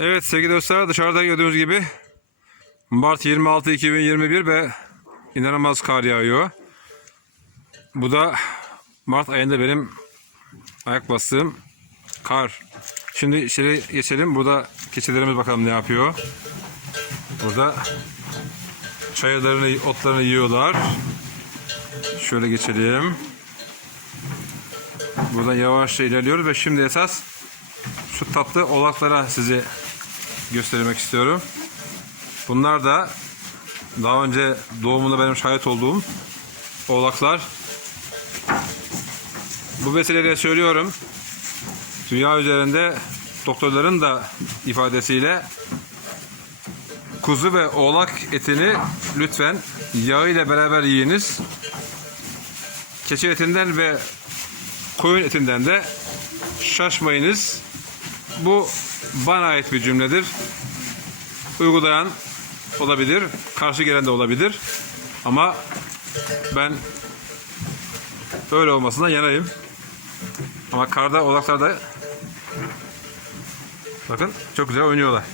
Evet sevgili dostlar dışarıda gördüğünüz gibi Mart 26 2021 ve inanılmaz kar yağıyor. Bu da Mart ayında benim ayak bastığım kar. Şimdi içeri geçelim. Burada keçilerimiz bakalım ne yapıyor. Burada çayırlarını, otlarını yiyorlar. Şöyle geçelim. Buradan yavaşça ilerliyoruz ve şimdi esas şu tatlı oğlaklara sizi göstermek istiyorum. Bunlar da daha önce doğumunda benim şahit olduğum oğlaklar. Bu vesileyle söylüyorum. Dünya üzerinde doktorların da ifadesiyle kuzu ve oğlak etini lütfen yağı ile beraber yiyiniz. Keçi etinden ve koyun etinden de şaşmayınız. Bu bana ait bir cümledir. Uygulayan olabilir, karşı gelen de olabilir. Ama ben öyle olmasından yanayım. Ama karda, oğlaklarda bakın çok güzel oynuyorlar.